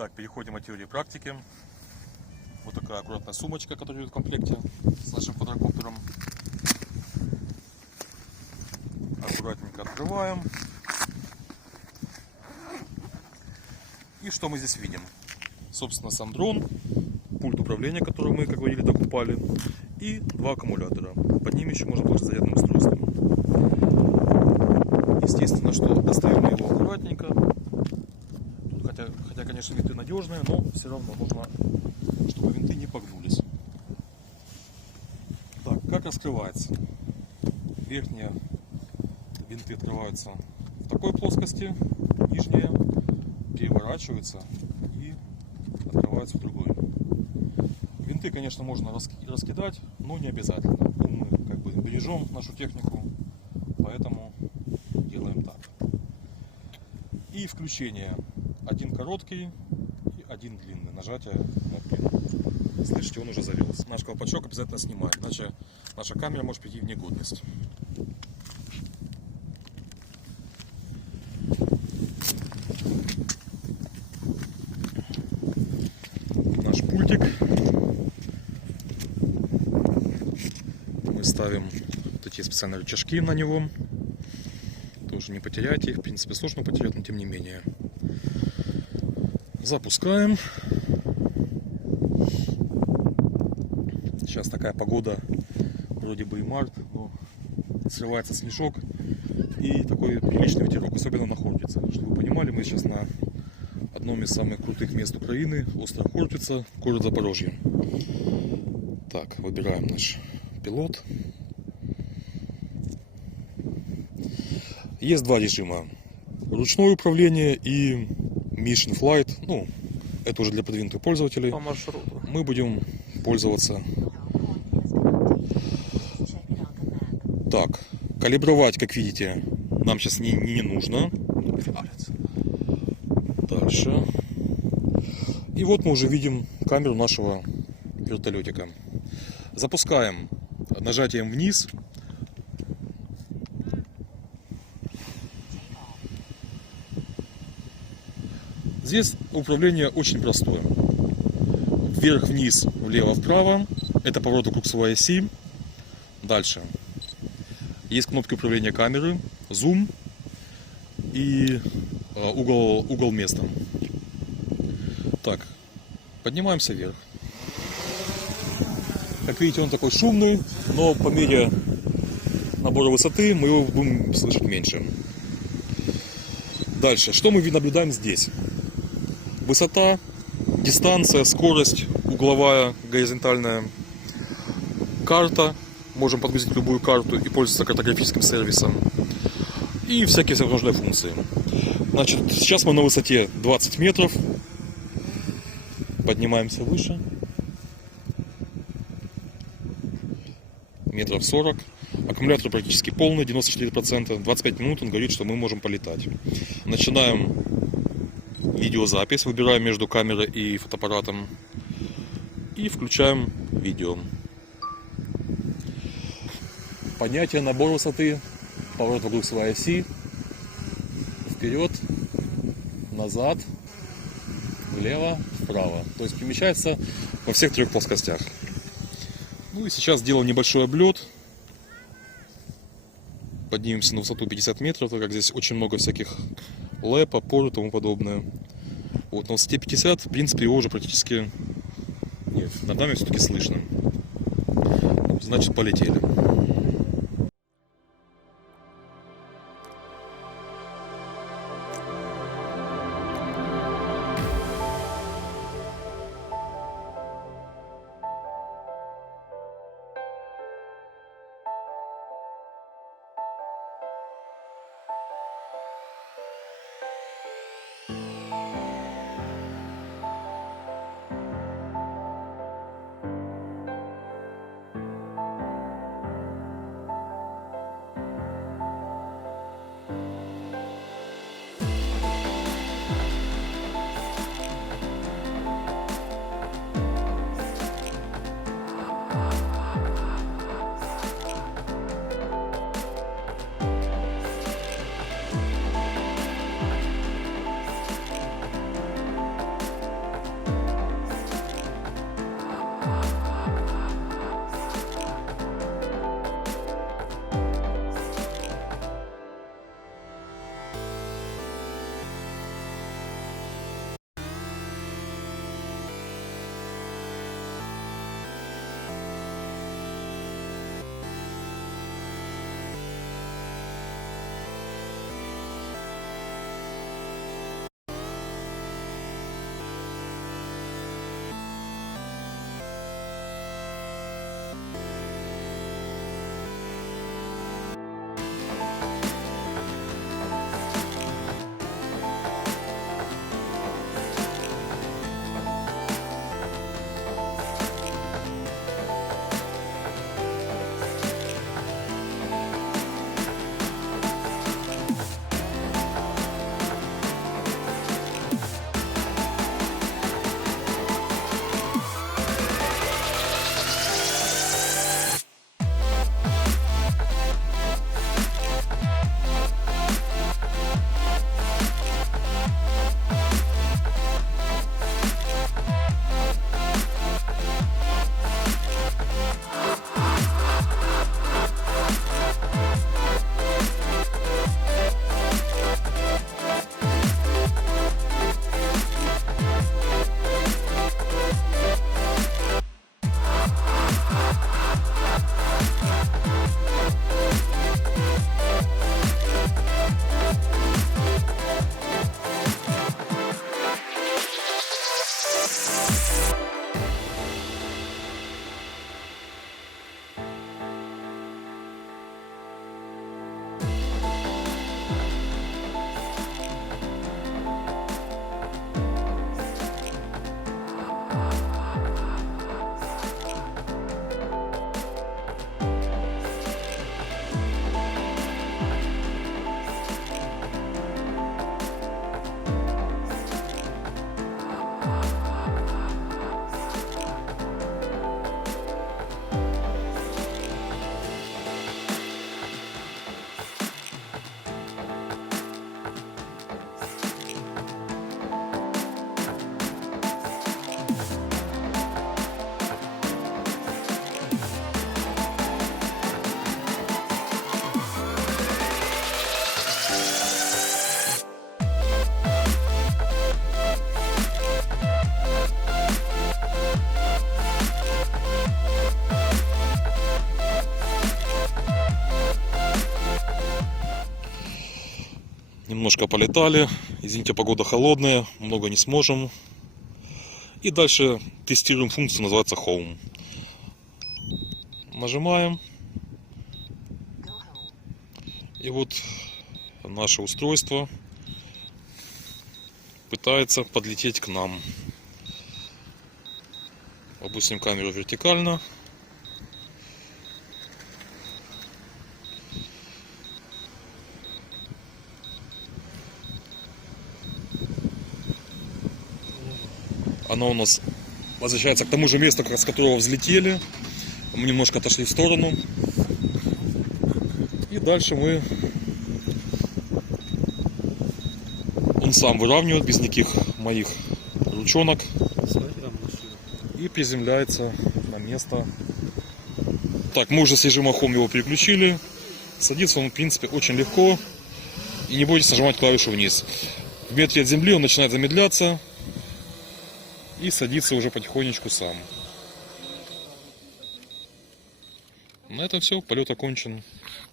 Итак, переходим от теории к практике. Вот такая аккуратная сумочка, которая идет в комплекте с нашим квадрокоптером. Аккуратненько открываем. И что мы здесь видим? Собственно, сам дрон, пульт управления, который мы, как говорили, докупали, и два аккумулятора. Под ними еще можно положить зарядным устройством. Естественно, что достаем мы его аккуратненько. Тут, хотя, конечно, винты надежные, но все равно нужно, чтобы винты не погнулись. Так, как раскрывается? Верхние винты открываются в такой плоскости, нижние переворачиваются и открываются в другой. Винты, конечно, можно раскидать, но не обязательно. Мы как бы бережем нашу технику, поэтому делаем так. И включение. Один короткий и один длинный. Нажатие кнопки. Слышите, он уже завелся. Наш колпачок обязательно снимаем, иначе наша камера может прийти в негодность. Наш пультик. Мы ставим вот эти специальные рычажки на него. Тоже не потеряйте их. В принципе, сложно потерять, но тем не менее. Запускаем. Сейчас такая погода, вроде бы и март, но срывается снежок и такой приличный ветерок, особенно на Хортице. Чтобы вы понимали, мы сейчас на одном из самых крутых мест Украины, остров Хортица, город Запорожье. Так, выбираем наш пилот. Есть два режима: ручное управление и Mission Flight. Ну, это уже для продвинутых пользователей. По маршруту. Мы будем пользоваться. Так, калибровать, как видите, нам сейчас не нужно. Дальше. И вот мы уже видим камеру нашего вертолетика. Запускаем нажатием вниз. Здесь управление очень простое. Вверх-вниз, влево-вправо. Это поворот вокруг своей оси. Дальше. Есть кнопки управления камеры, зум и угол места. Так, поднимаемся вверх. Как видите, он такой шумный, но по мере набора высоты мы его будем слышать меньше. Дальше, что мы наблюдаем здесь? Высота, дистанция, скорость, угловая, горизонтальная, карта. Можем подгрузить любую карту и пользоваться картографическим сервисом. И всякие всевозможные функции. Значит, сейчас мы на высоте 20 метров. Поднимаемся выше. Метров 40. Аккумулятор практически полный, 94%. 25 минут он говорит, что мы можем полетать. Начинаем видеозапись. Выбираем между камерой и фотоаппаратом. И включаем видео. Поднятие, набор высоты, поворот вокруг своей оси, вперед, назад, влево, вправо. То есть перемещается во всех трех плоскостях. Ну и сейчас сделаем небольшой облет. Поднимемся на высоту 50 метров, так как здесь очень много всяких лэп, опор и тому подобное. Вот на высоте 50, в принципе, его уже практически... Нет, над нами все-таки слышно. Значит, полетели. немножко полетали. Извините, погода холодная, много не сможем. И дальше тестируем функцию, называется Home. Нажимаем. И вот наше устройство пытается подлететь к нам. Опустим камеру вертикально. Она у нас возвращается к тому же месту, с которого взлетели. Мы немножко отошли в сторону. И дальше он сам выравнивает без никаких моих ручонок. И приземляется на место. Так, мы уже с режима Home его переключили. Садится он, в принципе, очень легко. И не бойтесь нажимать клавишу вниз. В метре от земли он начинает замедляться. И садится уже потихонечку сам. На этом все, полет окончен.